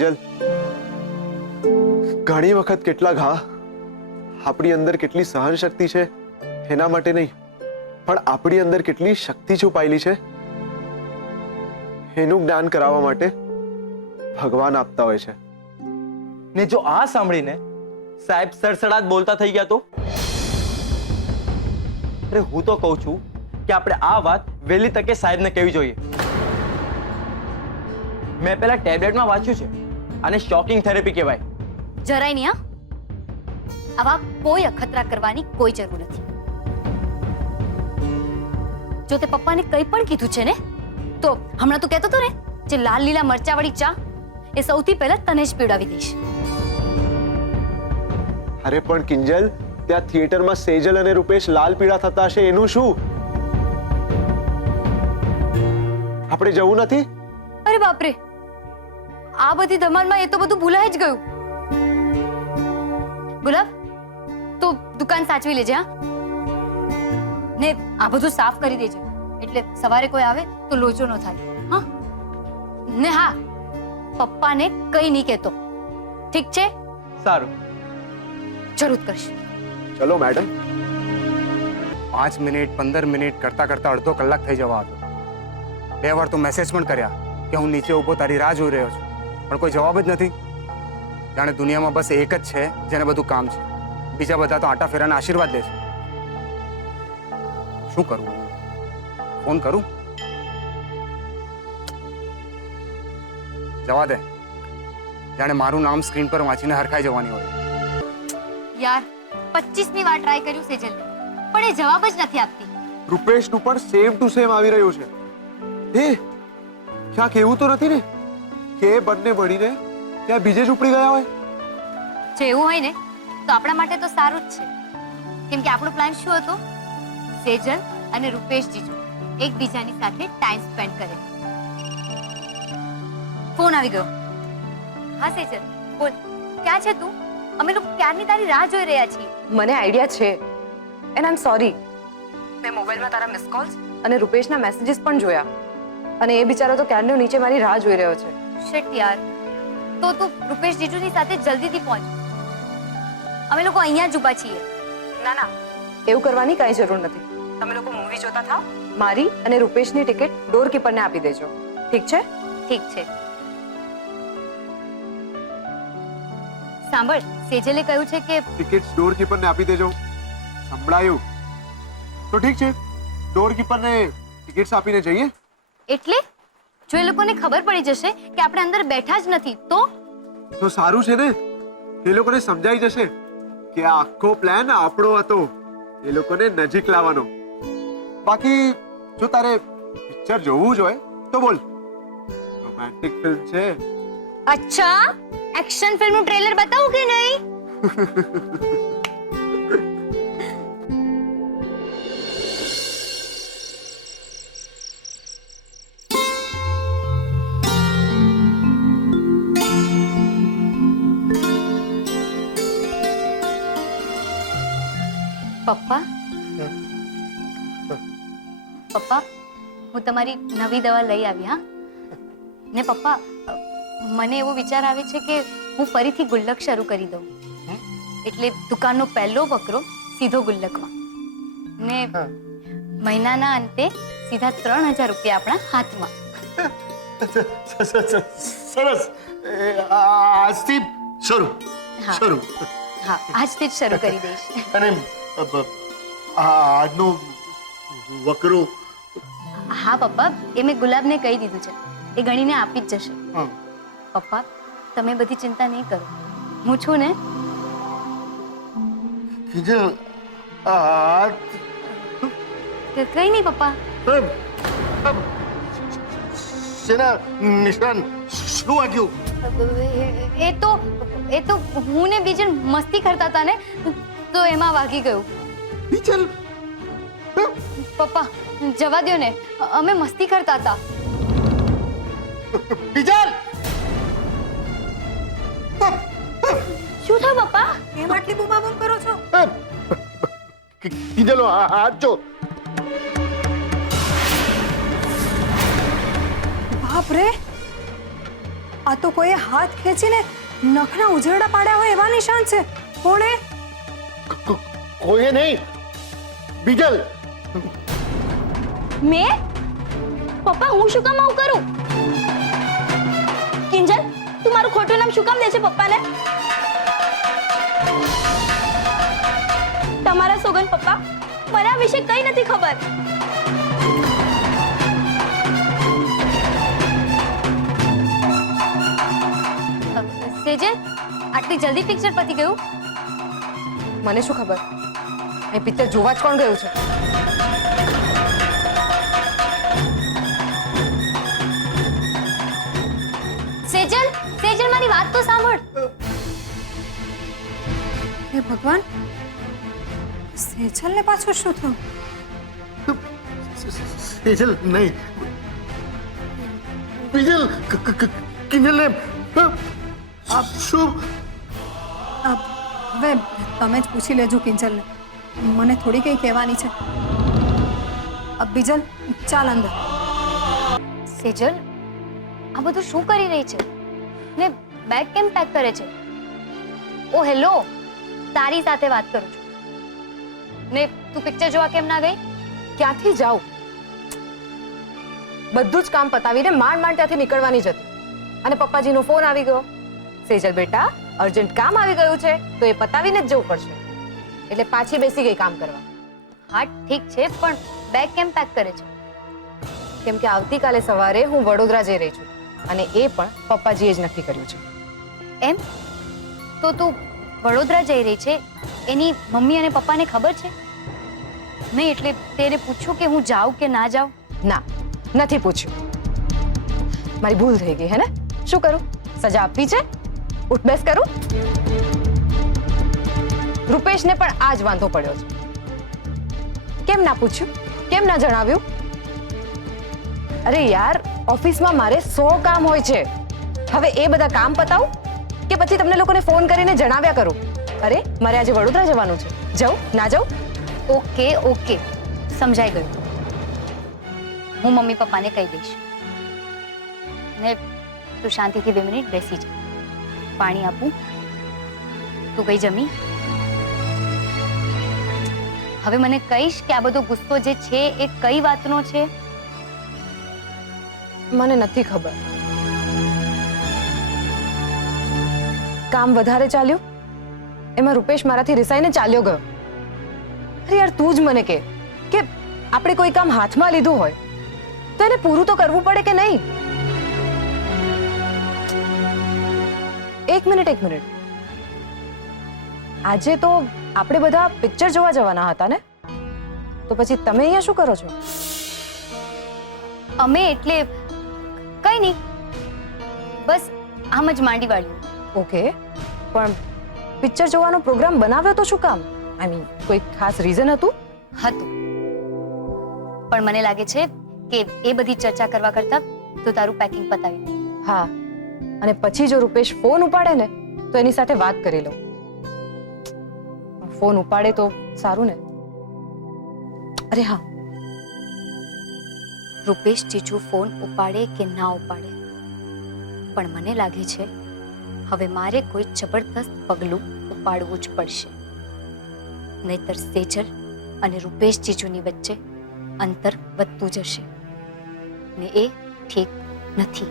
કિંજલ, ઘણી વખત કેટલા ઘા આપણી અંદર કેટલી સહન શક્તિ છે એના માટે નહીં, પણ આપણી અંદર કેટલી શક્તિ છુપાયેલી છે એનું જ્ઞાન કરાવવા માટે ભગવાન આપતા હોય છે. ને જો આ સાંભળીને સાહેબ સડસડાટ બોલતા થઈ ગયા તો? અરે હું તો કહું છું કે આપણે આ વાત વહેલી તકે સાહેબને કહેવી જોઈએ. મેં પહેલા ટેબ્લેટમાં વાંચ્યું છે, આને શોકિંગ થેરેપી કહેવાય. જરાય નહીં. આવા કોઈ અખતરા કરવાની કોઈ જરૂર નથી. જો તે પપ્પાને કંઈ પણ કીધું છે ને, તો હમણાં તું કહેતો હતો ને જે લાલ લીલા મરચાવાળી ચા, એ સૌથી પહેલા તને જ પીવડાવી દઈશ. અરે પણ કિંજલ, ત્યાં થિયેટરમાં સેજલ અને રૂપેશ લાલ પીળા થતા હશે એનું શું? આપણે જવું નથી? અરે બાપરે, આ બધી ધમાલમાં એ તો બધું ભૂલાઈ જ ગયું. ગુલાબ, તો દુકાન સાચવી લેજે. હા, ને આ બધું સાફ કરી દેજે, એટલે સવારે કોઈ આવે તો લોચો ન થાય. હા ને હા, પપ્પાને કઈ નહીં કહેતો, ઠીક છે? સારું, જરૂર કરીશ. ચલો મેડમ. 5 મિનિટ 15 મિનિટ કરતા કરતા અડધો કલાક થઈ જવા હતો. 2 વાર તો મેસેજ પણ કર્યા કે હું નીચે ઊભો તારી રાહ જોઈ રહ્યો છું, પણ કોઈ જવાબ જ નથી. જાણે દુનિયામાં બસ એક જ છે જેને બધું કામ છે, બીજા બધા તો આટા ફેરાના આશીર્વાદ દે છે. શું કરવું? ફોન કરું? જવા દે, જાણે મારું નામ સ્ક્રીન પર વાંચીને હરખાઈ જવાની હોય. યાર, 25મી વાર ટ્રાય કર્યું સેજલ, પણ એ જવાબ જ નથી આપતી. રૂપેશનું પણ સેમ ટુ સેમ આવી રહ્યું છે. એ ક્યાંક એવું તો નથી ને કે એ બંને મળીને ત્યાં બીજે જ ઉપડી ગયા હોય? જો એવું હોય ને તો આપણા માટે તો સારું જ છે, કેમ કે આપણો પ્લાન શું હતો? સેજલ અને રૂપેશ જીજુ એકબીજાની સાથે ટાઈમ સ્પેન્ડ કરે. ફોન આવી ગયો. હા સેજલ, બોલ, ક્યાં છે તું? અમે લોકો ક્યારની તારી રાહ જોઈ રહ્યા છીએ. મને આઈડિયા છે, એન્ડ આઈ એમ સોરી. મેં મોબાઈલમાં તારા મિસ કોલ્સ અને રૂપેશના મેસેજીસ પણ જોયા, અને એ બિચારો તો ક્યારનો નીચે મારી રાહ જોઈ રહ્યો છે. શિટ યાર, તો તું રૂપેશ જીજુની સાથે જલ્દીથી પહોંચ. અમે લોકો અહીંયા જ ઊભા છીએ. ના ના, એવું કરવાની કાંઈ જરૂર નથી. તમે લોકો મૂવી જોતા થાઓ, મારી અને રૂપેશની ટિકિટ ડોરકીપરને આપી દેજો. ઠીક છે? ઠીક છે. સાંભળ, સેજલે કહ્યું છે કે ટિકિટ્સ ડોરકીપરને આપી દેજો. સંભળાયું? તો ઠીક છે, ડોરકીપરને ટિકિટ્સ આપીને જઈએ. એટલે જો એ લોકોને ખબર પડી જશે કે આપણે અંદર બેઠા જ નથી તો સારું છે ને, એ લોકોને સમજાઈ જશે કે આ આખો પ્લાન આપણો હતો, એ લોકોને નજીક લાવવાનો. બાકી જો તારે પિક્ચર જોવું જ હોય તો બોલ, રોમેન્ટિક ફિલ્મ છે. અચ્છા, એક્શન ફિલ્મનું ટ્રેલર બતાવું કે નહીં? પપ્પા, પપ્પા, હું તમારી નવી દવા લઈ આવી. હા ને પપ્પા, મને એવો વિચાર આવે છે કે હું ફરીથી ગુલ્લક શરૂ કરી દઉં. એટલે દુકાનનો પહેલો વકરો સીધો ગુલ્લકમાં, ને મહિનાના અંતે સીધા 3000 રૂપિયા આપણા હાથમાં. સરસ. આજથી શરૂ. હા. શરૂ. હા, આજથી જ શરૂ કરી દઈશ. અને આજનો વકરો? હા પપ્પા, એ મેં ગુલાબને કહી દીધું છે, એ ગણીને આપી જ જશે. પપ્પા, તમે બધી ચિંતા નહીં કરો, હું છું ને. કિંજલ, કઈ નહીં પપ્પા. શેના નિશાન? શું વાગ્યું? એ તો હું ને બીજન મસ્તી કરતા હતા ને, તો એમાં વાગી ગયું. બીજલ? પપ્પા જવા દો ને, અમે મસ્તી કરતા હતા. બીજલ! શું થયું પપ્પા? કેમ આટલી બૂમાબૂમ કરો છો? કિંજલ, હાથ જો. બાપ રે, આ તો કોઈએ હાથ ખેંચીને નખના ઉજરડા પાડ્યા હોય એવા નિશાન છે. કોણે? કોઈએ નહીં, બીજલ. મેં? પપ્પા હું શું કામ આવું કરું? કિંજલ તું મારું ખોટું નામ શું કામ દે છે પપ્પાને? તમારા સોગન પપ્પા, મને આ વિશે કઈ નથી ખબર. સેજલ, આટલી જલ્દી પિક્ચર પતી ગયું? મને શું ખબર, એ પિક્ચર જોવા જ કોણ ગયું છે? સેજલ, સેજલ મારી વાત તો સાંભળ. હે ભગવાન, સેજલને પાછું શું થયું? સેજલ નહીં, બીજલ. કિંજલને શું? હવે તમે જ પૂછી લેજો કિંજલને, મને થોડી કંઈ કહેવાની છે. બીજલ ચાલ અંદર. સેજલ, આ બધું શું કરી રહી છે ને બેગ કેમ પેક કરે છે? ઓ હેલો, તારી સાથે વાત કરું છું. ને તું પિક્ચર જોવા કેમ ના ગઈ? ક્યાંથી જાઉં? બધું જ કામ પતાવીને માંડ માંડ ત્યાંથી નીકળવાની જ હતી અને પપ્પાજીનો ફોન આવી ગયો. સેજલ બેટા, અર્જન્ટ કામ આવી ગયું છે તો એ પતાવીને જ જવું પડશે. એટલે પાછી બેસી ગઈ કામ કરવા. હા ઠીક છે, પણ બેગ કેમ પેક કરે છે? કેમ કે આવતીકાલે સવારે હું વડોદરા જઈ રહી છું અને એ પણ પપ્પાજીએ જ નક્કી કર્યું છે. એમ? તો તું વડોદરા જઈ રહી છે એની મમ્મી અને પપ્પાને ખબર છે? નહીં એટલે તેને પૂછ્યું કે હું જાઉં કે ના જાઉં? ના, નથી પૂછ્યું. મારી ભૂલ થઈ ગઈ હે ને? શું કરું? સજા આપવી છે? ઉઠ બેસ કરું? રૂપેશને પણ આ જ વાંધો પડ્યો છે. કેમ ના પૂછ્યું? કેમ ના જણાવ્યું? અરે યાર, ઓફિસમાં મારે 100 કામ હોય છે. હવે એ બધા કામ પતાવું કે પછી તમને લોકોને ફોન કરીને જણાવ્યા કરું? અરે મારે આજે વડોદરા જવાનું છે. જાઉં ના જાઉં? ઓકે ઓકે, સમજાઈ ગયું. હું મમ્મી પપ્પાને કહી દઈશ. ને તું શાંતિથી 2 મિનિટ બેસી જા. પાણી આપું? તું કઈ જમી? હવે મને કહીશ કે આ બધો ગુસ્સો જે છે એ કઈ વાતનો છે? મને નથી ખબર. કામ વધારે ચાલ્યું, એમાં રૂપેશ મારાથી રિસાઈને ચાલ્યો ગયો. અરે યાર, તું જ મને કે આપણે કોઈ કામ હાથમાં લીધું હોય તો એને પૂરું તો કરવું પડે કે નહીં? એક મિનિટ. આજે તો આપણે બધા પિક્ચર જોવા જવાના હતા ને? તો પછી તમે અહીંયા શું કરો છો? અમે એટલે કઈ નહીં, બસ આમ જ માંડી વાળ્યું. ઓકે, પણ પિક્ચર જોવાનો પ્રોગ્રામ બનાવ્યો તો શું કામ? આઈ મીન કોઈ ખાસ રીઝન હતું? હતું, પણ મને લાગે છે કે એ બધી ચર્ચા કરવા કરતા તો તારું પેકિંગ પતાવી દે. હા, અને પછી જો રૂપેશ ફોન ઉપાડે ને તો એની સાથે વાત કરી લઉં. ફોન ઉપાડે તો સારું ને? અરે હા, રૂપેશ ચીચુ ફોન ઉપાડે કે ના ઉપાડે, પણ મને લાગે છે હવે મારે કોઈ જબરદસ્ત પગલું ઉપાડવું જ પડશે, નહીતર સેજલ અને રૂપેશ ચીચુની વચ્ચે અંતર વધતું જશે ને એ ઠીક નથી.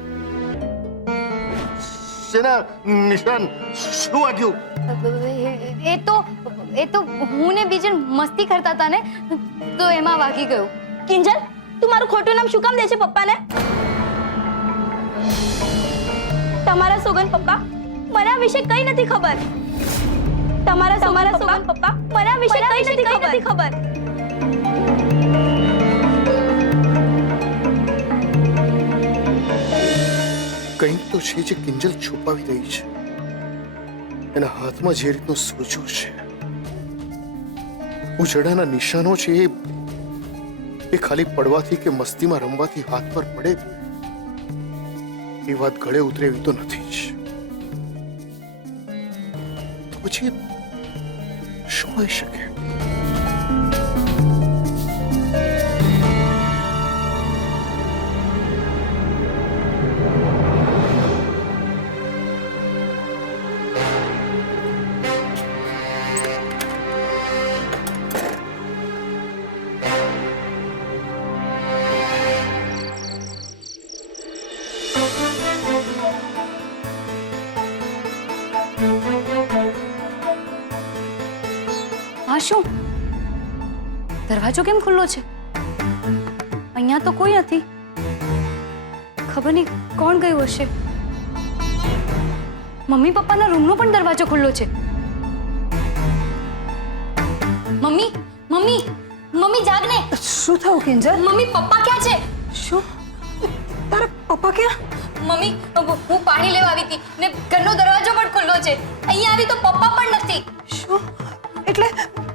શેના નિશાન? શું વાગ્યું? એ તો હું ને બીજન મસ્તી કરતા હતા ને, તો એમાં વાગી ગયું. કિંજલ તું મારું ખોટું નામ શું કામ દે છે પપ્પાને? તમારા સોગન પપ્પા, મને આ વિશે કઈ નથી ખબર. તમારા સોગન પપ્પા, મને આ વિશે કઈ નથી ખબર. કંઈક તો છે જે કિંજલ છુપાવી રહી છે. એના હાથમાં જે રીતનું સોજો છે, ઉજળાના નિશાનો છે, એ ખાલી પડવાથી કે મસ્તીમાં રમવાથી હાથ પર પડે એ વાત ગળે ઉતરે એવી તો નથી જ. તો પછી શું હોઈ શકે? આ શું? દરવાજો કેમ ખુલ્લો છે? અહીંયા તો કોઈ નથી. ખબર નહીં કોણ ગયું હશે. મમ્મી પપ્પાના રૂમનો પણ દરવાજો ખુલ્લો છે. મમ્મી મમ્મી મમ્મી જાગને. શું થયું કિંજલ? મમ્મી પપ્પા ક્યાં છે? શું? તારા પપ્પા ક્યાં? મમ્મી હું પાણી લેવા આવી હતી ને ઘરનો દરવાજો પણ ખુલ્લો છે. અહીંયા આવી તો પપ્પા પણ નથી. શું? એટલે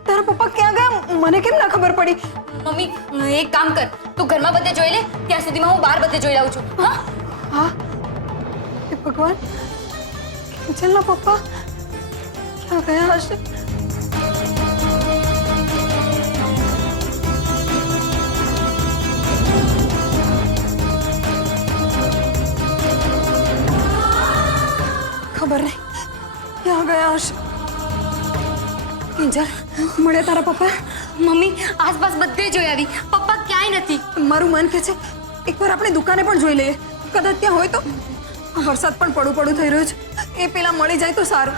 તારા પપ્પા ક્યાં ગયા? મને કેમ ના ખબર પડી? મમ્મી એક કામ કર, તું ઘરમાં બધે જોઈ લે, ત્યાં સુધીમાં હું બહાર બધે જોઈ લઉં છું. હા હા. હે ભગવાન, કિંજલના પપ્પા ક્યાં ગયા હશે? ખબર નહીં ક્યાં ગયા હશે. કિંજલ, મળે તારા પપ્પા? મમ્મી આસપાસ બધે જોઈ આવી, પપ્પા ક્યાંય નથી. મારું મન કહે છે એકવાર આપણે દુકાને પણ જોઈ લઈએ, કદાચ ત્યાં હોય તો. વરસાદ પણ પડું થઈ રહ્યો છે, એ પેલા મળી જાય તો સારું.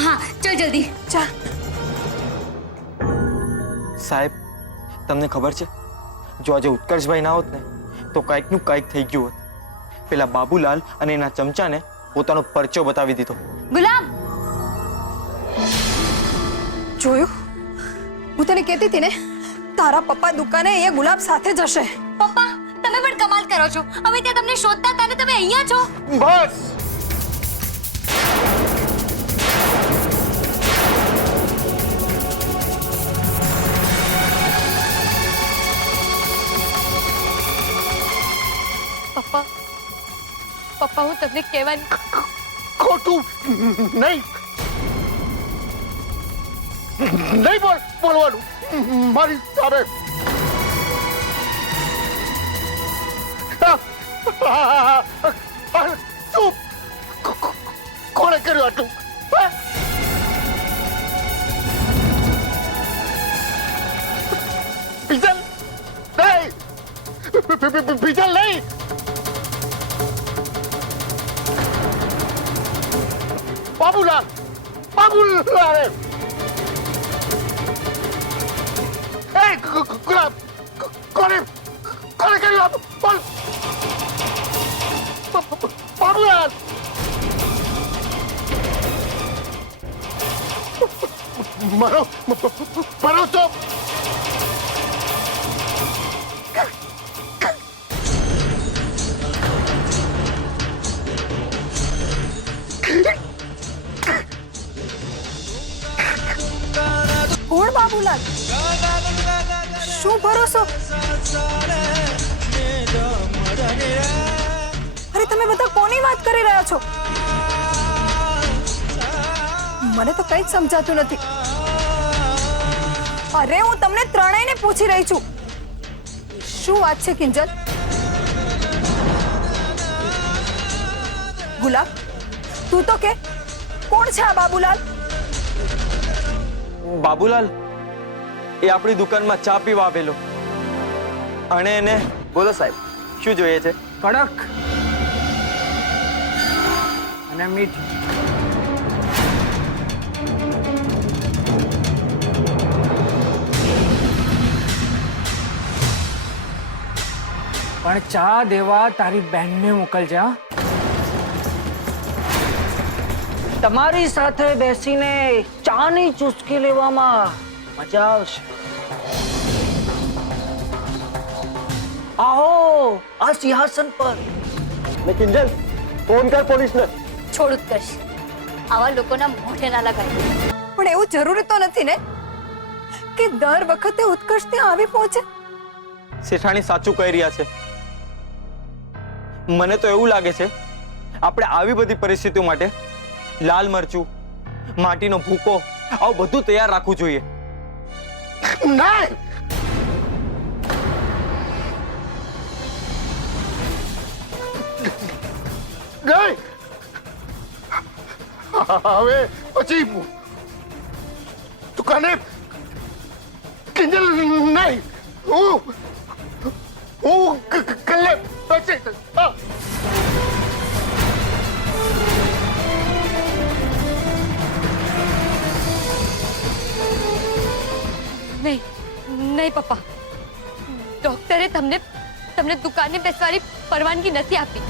હા ચલ જલ્દી. ચાલ. સાહેબ, તમને ખબર છે, જો આજે ઉત્કર્ષભાઈ ના હોત ને તો કાંઈકનું કાંઈક થઈ ગયું હોત. પેલા બાબુલાલ અને એના ચમચાને પોતાનો પરચો બતાવી દીધો. ગુલાબ, જોયું? હું તને કહેતી હતી ને, તારા પપ્પા દુકાને એ ગુલાબ સાથે જશે. પપ્પા તમે પણ કમાલ કરો છો. હવે ત્યાં તમને શોધતા હતા ને તમે અહીંયા છો. બસ. પપ્પા પપ્પા હું તમને કહેવાની. ખોટું નહીં નહીં બોલવાનું મારી સામે. શું કોણે કર્યું આટલું? બીજલ નહીં, બીજલ નહીં. બાબુલાલ, બાબુલાલ. ગુલાબ, કોને કર્યું? બોલ. બાબુલાલ. મારો ભરોસો. કોણ બાબુલાલ? શું ભરોસો? અરે તમે બધા કોની વાત કરી રહ્યા છો? મને તો કંઈ જ સમજાતું નથી. અરે હું તમને ત્રણેયને પૂછી રહી છું, શું વાત છે કિંજલ? ગુલાબ, તું તો કે કોણ છે આ બાબુલાલ? બાબુલાલ એ આપણી દુકાનમાં ચા પીવા આવેલો અને એને. બોલો સાહેબ, શું જોઈએ છે? કડક અને મીઠી. પણ ચા દેવા તારી બહેનને મોકલજે. હા, તમારી સાથે બેસીને ચાની ચુસ્કી લેવામાં મજા આવશે. આવો આ સિંહાસન પર. ને કિંજલ, ફોન કર પોલીસને. છોડ ઉત્કર્ષ, આવા લોકોના મોઢે ના લગાય. પણ એવું જરૂરી તો નથી ને કે દર વખતે ઉત્કર્ષ ત્યાં આવી પહોંચે. શેઠાણી સાચું કહી રહ્યા છે. મને તો એવું લાગે છે આપણે આવી બધી પરિસ્થિતિઓ માટે લાલ મરચું, માટીનો ભૂકો, આવું બધું તૈયાર રાખવું જોઈએ. નહીં. નહીં. હવે પછી દુકાને કિંજલ નહીં. હું કલ્લે પછી. નહીં પપ્પા, ડોક્ટરે તમને દુકાને બેસવાની પરવાનગી નથી આપી.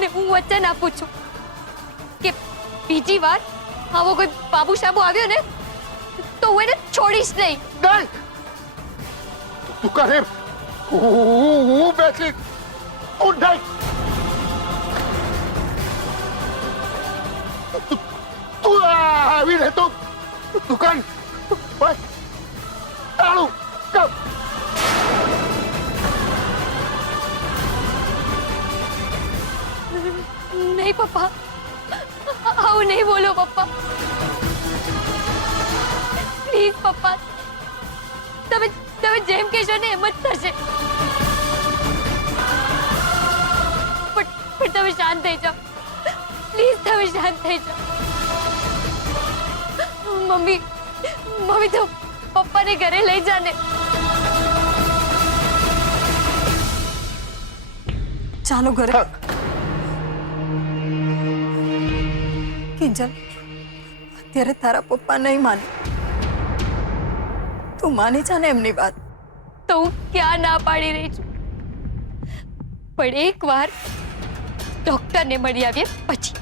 ને હું વચન આપું છું કે બીજી વાર આવો કોઈ બાબુ સાબુ આવ્યો ને તો હું એને છોડીશ નહીં. નહીં દુકાને હું બેસી હું નહીં. તું આવી રહે તો દુકાન તાળું કર. નહીં પપ્પા, આવું નહીં બોલો પપ્પા. પ્લીઝ પપ્પા, તમે જેમ કહેશો ને એમ જ થશે. પણ તમે શાંત થઈ જાઓ પ્લીઝ, તમે શાંત થઈ જાઓ. મમ્મી તો પપ્પાને ઘરે લઈ જાને. ચાલો ઘરે. કિંજલ, અત્યારે તારા પપ્પા નહીં માને. તું માની જા ને એમની વાત. તો હું ક્યાં ના પાડી રહી છું, પણ એકવાર ડોક્ટરને મળી આવીએ પછી.